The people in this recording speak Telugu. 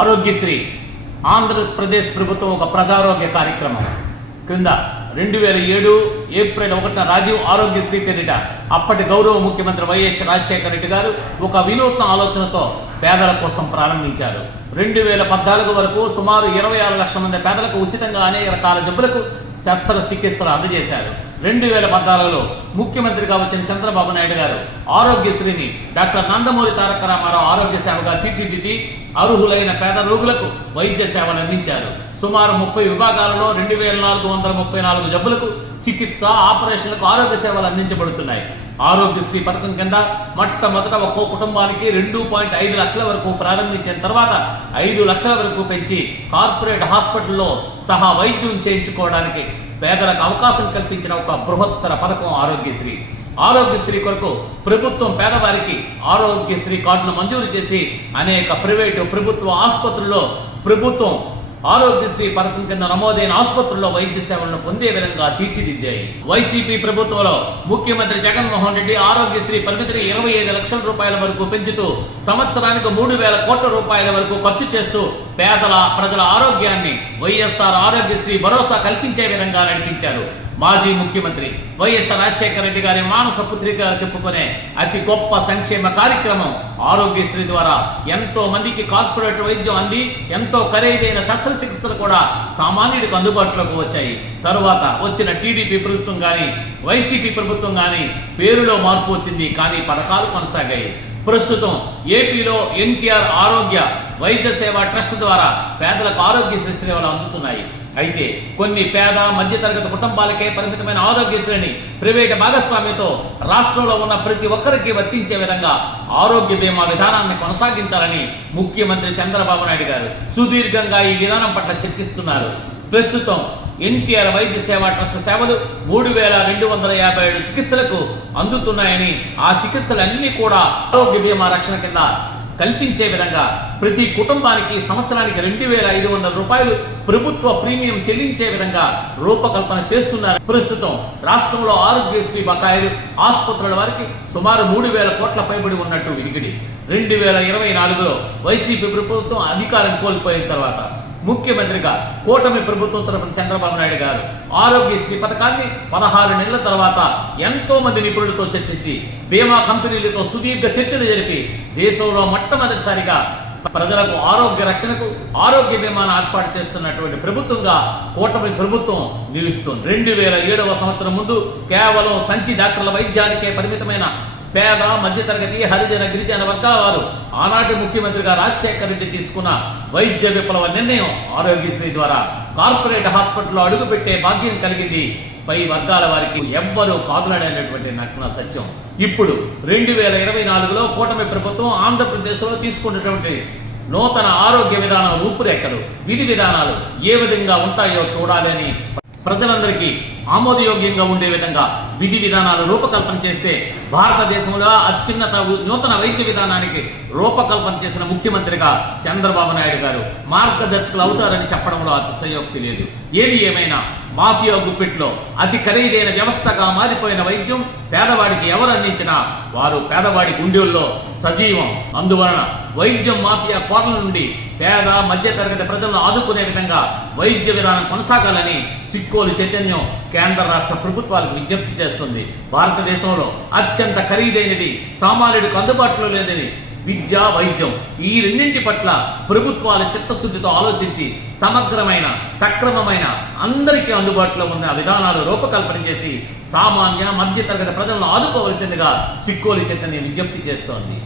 ఆరోగ్యశ్రీ ఆంధ్రప్రదేశ్ ప్రభుత్వం ఒక ప్రజారోగ్య కార్యక్రమం. క్రింద రెండు వేల ఏడు ఏప్రిల్ ఒకటిన రాజీవ్ ఆరోగ్యశ్రీ పేరిట అప్పటి గౌరవ ముఖ్యమంత్రి వైఎస్ రాజశేఖర రెడ్డి గారు ఒక వినూత్న ఆలోచనతో పేదల కోసం ప్రారంభించారు. రెండు వేల పద్నాలుగు వరకు సుమారు ఇరవై ఆరు లక్షల మంది పేదలకు ఉచితంగా అనేక రకాల జబ్బులకు శస్త్రచికిత్సలు అందజేశారు. రెండు వేల పద్నాలుగులో ముఖ్యమంత్రిగా వచ్చిన చంద్రబాబు నాయుడు గారు ఆరోగ్యశ్రీని డాక్టర్ నందమూరి తారక రామారావు ఆరోగ్య సేవగా తీర్చిదిద్ది అర్హులైన పేద రోగులకు వైద్య సేవలు అందించారు. సుమారు ముప్పై విభాగాలలో రెండు వేల నాలుగు వందల ముప్పై నాలుగు జబ్బులకు చికిత్స ఆపరేషన్లకు ఆరోగ్య సేవలు అందించబడుతున్నాయి. ఆరోగ్యశ్రీ పథకం కింద మొట్టమొదట ఒక్కో కుటుంబానికి రెండు పాయింట్ ఐదు లక్షల వరకు ప్రారంభించిన తర్వాత ఐదు లక్షల వరకు పెంచి కార్పొరేట్ హాస్పిటల్లో సహా వైద్యం చేయించుకోవడానికి పేదలకు అవకాశం కల్పించిన ఒక బృహత్తర పథకం ఆరోగ్యశ్రీ. ఆరోగ్యశ్రీ కొరకు ప్రభుత్వం పేదవారికి ఆరోగ్యశ్రీ కార్డును మంజూరు చేసి అనేక ప్రైవేటు ప్రభుత్వ ఆసుపత్రుల్లో ప్రభుత్వం ఆరోగ్యశ్రీ పథకం కింద నమోదైన ఆసుపత్రుల్లో వైద్య సేవలను పొందే విధంగా తీర్చిదిద్దాయి. వైసీపీ ప్రభుత్వంలో ముఖ్యమంత్రి జగన్మోహన్ రెడ్డి ఆరోగ్యశ్రీ పరిమితిని ఇరవై ఐదు లక్షల రూపాయల వరకు పెంచుతూ సంవత్సరానికి మూడు వేల కోట్ల రూపాయల వరకు ఖర్చు చేస్తూ పేదల ప్రజల ఆరోగ్యాన్ని వైఎస్ఆర్ ఆరోగ్యశ్రీ భరోసా కల్పించే విధంగా నడిపించారు. మాజీ ముఖ్యమంత్రి వైఎస్ రాజశేఖర రెడ్డి గారి మానస పుత్రిక చెప్పుకునే అతి గొప్ప సంక్షేమ కార్యక్రమం ఆరోగ్యశ్రీ ద్వారా ఎంతో మందికి కార్పొరేట్ వైద్యం అంది ఎంతో ఖరీదైన శస్త్రచికిత్సలు కూడా సామాన్యుడికి అందుబాటులోకి వచ్చాయి. తరువాత వచ్చిన టీడీపీ ప్రభుత్వం కానీ వైసీపీ ప్రభుత్వం కానీ పేరులో మార్పు వచ్చింది కానీ పథకాలు కొనసాగాయి. ప్రస్తుతం ఏపీలో ఎన్టీఆర్ ఆరోగ్య వైద్య సేవ ట్రస్ట్ ద్వారా పేదలకు ఆరోగ్య సేవలు అందుతున్నాయి. అయితే కొన్ని పేద మధ్యతరగతి కుటుంబాలకే పరిమితమైన ఆరోగ్యశ్రేణి ప్రైవేట్ భాగస్వామ్యంతో రాష్ట్రంలో ఉన్న ప్రతి ఒక్కరికి వర్తించే విధంగా ఆరోగ్య బీమా విధానాన్ని కొనసాగించాలని ముఖ్యమంత్రి చంద్రబాబు నాయుడు గారు సుదీర్ఘంగా ఈ విధానం పట్ల చర్చిస్తున్నారు. ప్రస్తుతం ఎన్టీఆర్ వైద్య సేవా ట్రస్ట్ సేవలు మూడు వేల రెండు వందల యాభై ఏడు చికిత్సలకు అందుతున్నాయని ఆ చికిత్సలన్నీ కూడా ఆరోగ్య బీమా రక్షణ కింద కల్పించే విధంగా ప్రతి కుటుంబానికి సంవత్సరానికి రెండు వేల ఐదు వందల రూపాయలు ప్రభుత్వ ప్రీమియం చెల్లించే విధంగా రూపకల్పన చేస్తున్నారు. ప్రస్తుతం రాష్ట్రంలో ఆరోగ్యశ్రీ బకాయిలు ఆసుపత్రుల వారికి సుమారు మూడు వేల కోట్ల పైబడి ఉన్నట్టు వినికిడి రెండు వేల ఇరవై నాలుగులో వైసీపీ ప్రభుత్వం అధికారం కోల్పోయిన తర్వాత ముఖ్యమంత్రిగా కూటమి ప్రభుత్వం తరపున చంద్రబాబు నాయుడు గారు ఆరోగ్యశ్రీ పథకాన్ని పదహారు నెలల తర్వాత ఎంతో మంది నిపుణులతో చర్చించి బీమా కంపెనీలతో సుదీర్ఘ చర్చలు జరిపి దేశంలో మొట్టమొదటిసారిగా ప్రజలకు ఆరోగ్య రక్షణకు ఆరోగ్య బీమాను ఏర్పాటు చేస్తున్నటువంటి ప్రభుత్వంగా కూటమి ప్రభుత్వం నిలుస్తుంది. రెండు వేల ఏడవ సంవత్సరం ముందు కేవలం సంచి డాక్టర్ల వైద్యానికే పరిమితమైన పేద మధ్యతరగతి హరిజన గిరిజన వర్గాల వారు ఆనాటి ముఖ్యమంత్రిగా రాజశేఖర రెడ్డి తీసుకున్న వైద్య విప్లవ నిర్ణయం ఆరోగ్యశ్రీ ద్వారా కార్పొరేట్ హాస్పిటల్లో అడుగుపెట్టే భాగ్యం కలిగింది పై వర్గాల వారికి ఎవ్వరూ కాదులడైనటువంటి నగ్న సత్యం. ఇప్పుడు రెండు వేల ఇరవై నాలుగులో కూటమి ప్రభుత్వం ఆంధ్రప్రదేశ్లో తీసుకున్నటువంటి నూతన ఆరోగ్య విధానం రూపురేఖలు విధి విధానాలు ఏ విధంగా ఉంటాయో చూడాలని ప్రజలందరికీ ఆమోదయోగ్యంగా ఉండే విధంగా విధి విధానాలు రూపకల్పన చేస్తే భారతదేశంలో అత్యున్నత నూతన వైద్య విధానానికి రూపకల్పన చేసిన ముఖ్యమంత్రిగా చంద్రబాబు నాయుడు గారు మార్గదర్శకులు అవుతారని చెప్పడంలో అతిశయోక్తి లేదు. ఏది ఏమైనా మాఫియా గుప్పిట్లో అతి ఖరీదైన వ్యవస్థగా మారిపోయిన వైద్యం పేదవాడికి ఎవరు అందించినా వారు పేదవాడి గుండెల్లో సజీవం. అందువలన వైద్యం మాఫియా కోరల నుండి పేద మధ్యతరగతి ప్రజలను ఆదుకునే విధంగా వైద్య విధానం కొనసాగాలని సిక్కోలు చైతన్యం కేంద్ర రాష్ట్ర ప్రభుత్వాలకు విజ్ఞప్తి చేస్తుంది. భారతదేశంలో అత్యంత ఖరీదైనది సామాన్యుడికి అందుబాటులో లేదని విద్య వైద్యం ఈ రెండింటి పట్ల ప్రభుత్వాలు చిత్తశుద్ధితో ఆలోచించి సమగ్రమైన సక్రమమైన అందరికీ అందుబాటులో ఉన్న విధానాలు రూపకల్పన చేసి సామాన్య మధ్యతరగతి ప్రజలను ఆదుకోవలసిందిగా సిక్కోలి చైతన్యం విజ్ఞప్తి చేస్తోంది.